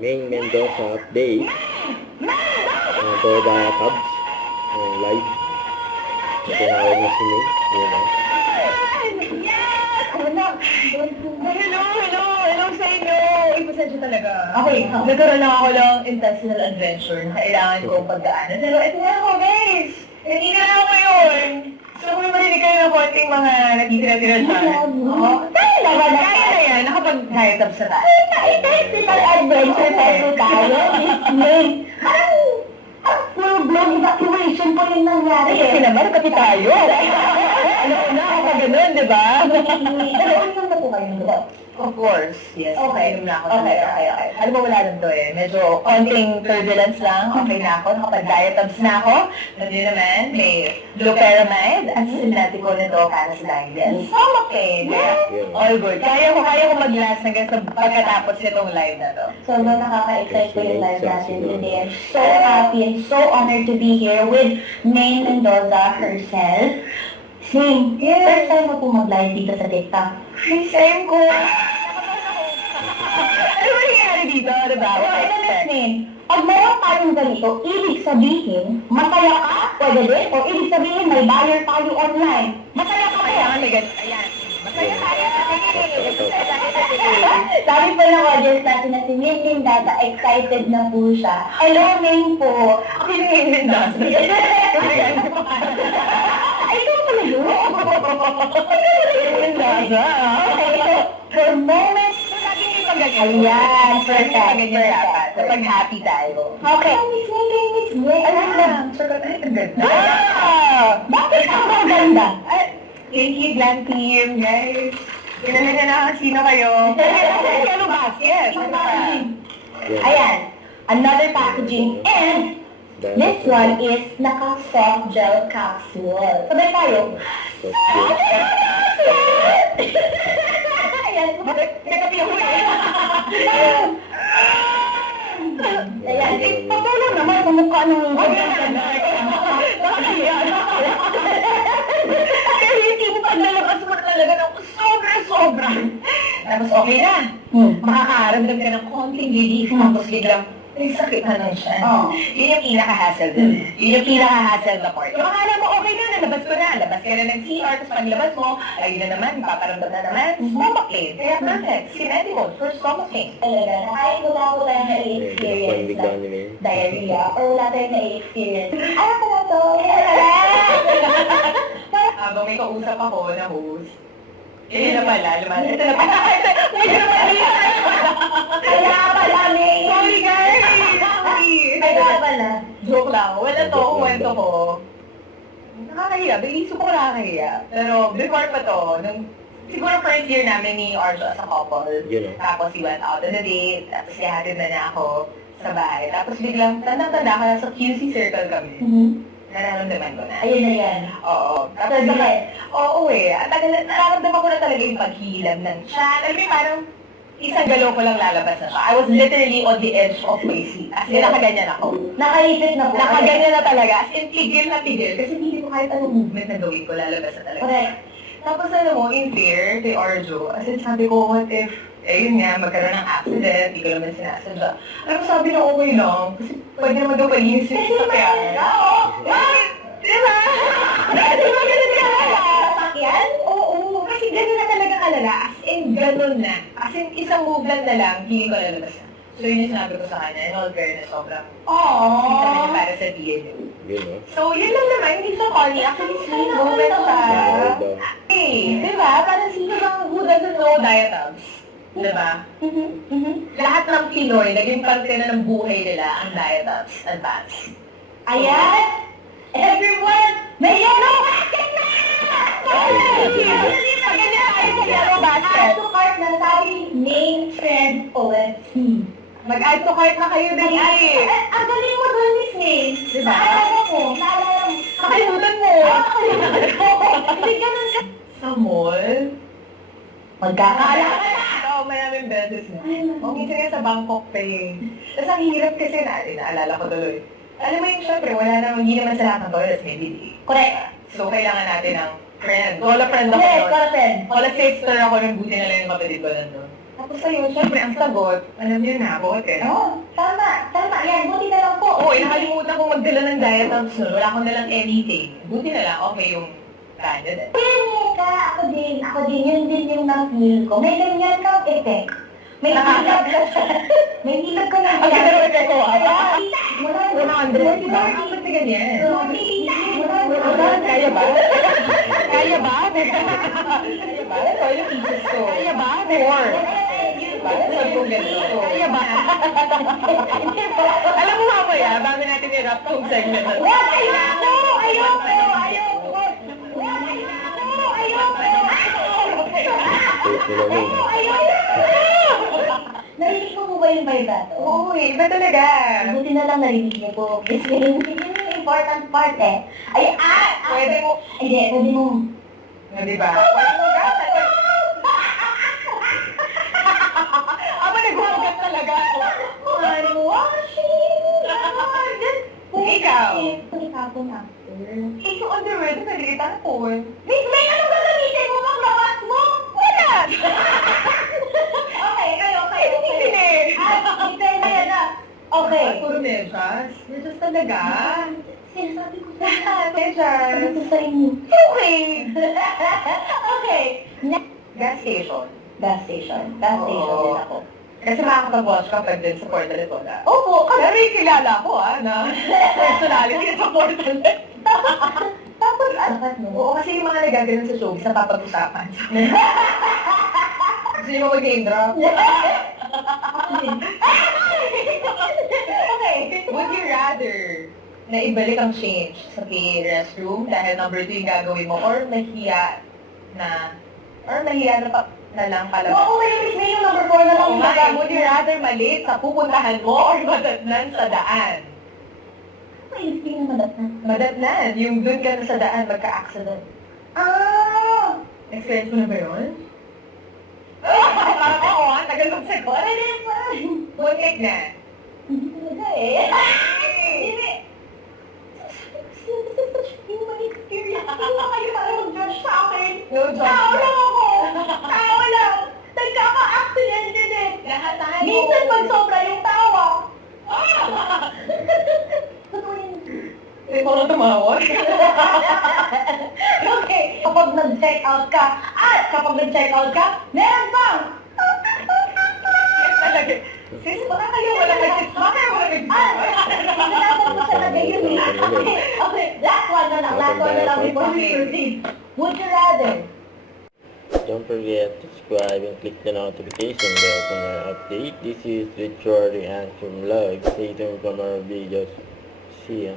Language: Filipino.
Main Mendoza update for the Cubs live. Tinawag na si May. Yun na. Hello sa inyo. Ipasensya talaga. Okay, nagkaroon lang ako ng intestinal adventure na kailangan kong pagdaanan. Pero ito na ako, guys. Hindi na ako ngayon. So, kung marinig kayo ng konting mga natitira-tira dyan. Oo. Kaya na yan. Nakapag-diet up sa tayo. Intestinal adventure tayo. May full-blown evacuation po yung nangyari. Kasi naman, kapit tayo. Ano na, kapag ganun, di ba? Pero ulitin na po kayo nito. Of course, yes. Okay. Inom na ako talaga. Okay. Alam mo, wala lang to eh. Medyo konting turbulence lang. Okay na ako. Nakapag-diet abs na ako. Nandiyo naman, may loperamide at sinatico nito para sa diet. Okay. All good. Kaya ko mag-last hanggang sa pagkatapos nitong live na to. Sobrang nakaka-excite po yung live natin today. I'm so happy and so honored to be here with May Mendoza herself. Same. First time mo po mag-live dito sa TikTok. Ay, same ko. Ano ba nangyari dito? Diba? Pag meron tayong ganito, ibig sabihin, masaya ka, pwede din, o ibig sabihin, may buyer tayo online. Masaya ka kaya? Ayan. Masaya tayo. Sabi po ng audience natin na si Min Mendoza, excited na po siya. Hello, Min po. Ako yung Min Mendoza. Ay, ikaw pala yun? Mendoza. For moment, ayan, perfect. Kapag happy tayo. Okay. Miss May. Alam lang. Ang ganda. Bakit ang maganda? Yankee Glam Team, guys. Pinalaga na sino kayo. Ano basket? Ayan, another packaging. And this one is naka-soft gel capsule. Sabay tayo. Ayan. Nagkapi ako eh. Ayan. Patulong naman sa mukha ng... Nakakahiya. Pero hindi mo paglalabas mo talaga ng sobra. Tapos okay na. Makakaramdam ka ng konting relief. Tapos biglang, ay sakit na lang siya. Yun yung pinaka-hassle dun. Yun yung pinaka-hassle na part. Yung akala mo okay na, nalabas ko na. Labas ka na ng CR, tapos paglabas mo, ayun na naman, paparamdam na naman. Stomach pain. Kaya perfect. Sinetimold for stomach pain. Talaga, kahit wala ko tayo na-experience Bigla ni May. diarrhea or wala tayo na-experience. Alam ko na to. Habang may kausap ako na host, yun na pala, lumalas. Ito na pala. Medyo na pala. Kaya pala, May. Sorry guys. Sorry. Kaya pala. Joke lang. Wala to, kwento ko. Nakakahiya. Biliso ko nakakahiya. Pero before pa to, nung siguro first year namin ni Arjo as a couple. Yun, Tapos we went out on a date. Tapos ihatid na ako sa bahay. Tapos biglang, tanda-tanda ka na sa QC circle kami. Nararamdaman ko na. Ayun na yan. Oo. Tapos So, bakit? oo eh. At nararamdaman ko na talaga yung paghilam ng chan. Alam mo yung parang isang galaw ko lang lalabas na siya. I was literally on the edge of my seat. As in, nakaganyan ako. Nakaipit na po. Nakaganyan na talaga. As in, tigil na tigil. Kasi hindi ko kahit anong movement na gawin ko, lalabas na talaga. Correct. Tapos alam mo, in fear, kay Arjo, as in sabi ko, what if, yun nga, magkaroon ng accident, hindi ko naman sinasadya. Alam mo, sabi na okay lang, kasi pwede naman daw malinis yung sasakyan. Oo! Diba? Diba ganun ka lala? Sasakyan? Oo, kasi ganun na talaga kalala. As in, ganun na. As in, isang movement na lang, hindi ko lalabas na. So yun yung sinabi ko sa kanya, in all fairness, sobrang sweet naman yung para sa DNA. Yun, no? So, yun lang naman, hindi siya corny. Actually, sweet moment siya. Hey, di ba? Parang sino bang who doesn't know diet abs? Di ba? Lahat ng Pinoy, naging parte na ng buhay nila ang diet abs advance. Ayan! Everyone, may yellow basket na! Maganda tayo sa yellow basket. Add to cart na sabi, name, friend, OFC. Mag-add to cart na kayo, dali. Ang galing mo doon, Miss May. Diba? Naalala ko. Nakalimutan mo. Hindi ganun ka. Sa mall? Magkakaalala ka na. Oo, maraming beses na. O, minsan nga sa Bangkok pa eh. Tapos ang hirap kasi natin, naalala ko tuloy. Alam mo yung syempre, wala naman, hindi naman sa lahat ng toilets may bidet. Correct. So, kailangan natin ng friend. Wala friend ako Correct, nun. correct. Wala sister ako, nang buti na lang yung kapatid ko nandun. ko sa'yo, syempre, ang sagot, alam niyo na, bote. Oo, tama. Tama. Yan, buti na lang po. Oo, nakalimutan kong magdala ng diet ng sunod. Wala akong dalang anything. Buti na lang, okay yung candidate. Ka, ako din, yun din yung na-feel ko. May ganyan kang effect. May hilab ka sa... May hilab ka na. Ang ganda naman kayo, ah. 100, 100, diba? Ang ba't na ganyan? Kaya ba? Kaya ba? Kaya ba? Ito yung pieces ko. Kaya ba? More. Diba? Sabi kong ganito. Kaya ba? Alam mo mamaya, bago natin i-wrap tong segment na. Wag! Ayoko! Wait nila nun. Narinig ko po ba yung vibrato? Oo, iba talaga. Buti na lang narinig niyo po. Kasi yun yung important part eh. Ay, Pwede mo. Hindi, pwede mo. Diba? Aba, naghuhugas talaga ako. Washing! Ikaw? Ikaw po na. Ikaw underwear, nalitan po. May ano gagamitin mo pang lawas mo? Wala! Okay, kayo. Hindi. Depende yan na. Okay. Puro medyas. Medyas talaga. Sinasabi ko sa Medyas. Sabi ko sa inyo. Okay. Okay. Gas station. Gas station. Gas station Oo. din ako. Kasi makakapag-watch ka pag din sa Portal Wala. Opo, Pero yung kilala ko na personality sa Portal. tapos ano mo? Oo, kasi yung mga nagaganon sa showbiz na papag-usapan. Gusto niyo ba mag-name drop? Okay. Would you rather na ibalik ang change sa PA restroom dahil number 2 yung gagawin mo or nahiya na lang palabas? Oo, may yung number 4 na lang. Oo nga, would you rather malate sa pupuntahan mo or madatnan sa daan? May listing na madatnan. Madatnan, yung dun ka na sa daan, magka-accident. Experience mo na ba yun? Parang ako, ang tagal mong sagot. Muntik na. Hindi talaga eh. Hindi. Human experience. Hindi mo kayo para mag-judge sa akin. No joke. Tao lang ako. Tao lang. Nagkaka-accident din eh. Lahat tayo. Minsan pag sobra yung tawa. Totoo yun. Hindi ko na tumawag. Okay, kapag nag-check out ka, meron pang! Talaga. Sis, baka kayo wala nag-tips. Baka kayo wala Sinasabot ko siya na gayon eh. Okay, last one na lang before we proceed. Would you rather? Don't forget to subscribe and click the notification bell for more update. This is Richard and from Vlog. Stay tuned for more videos. See ya.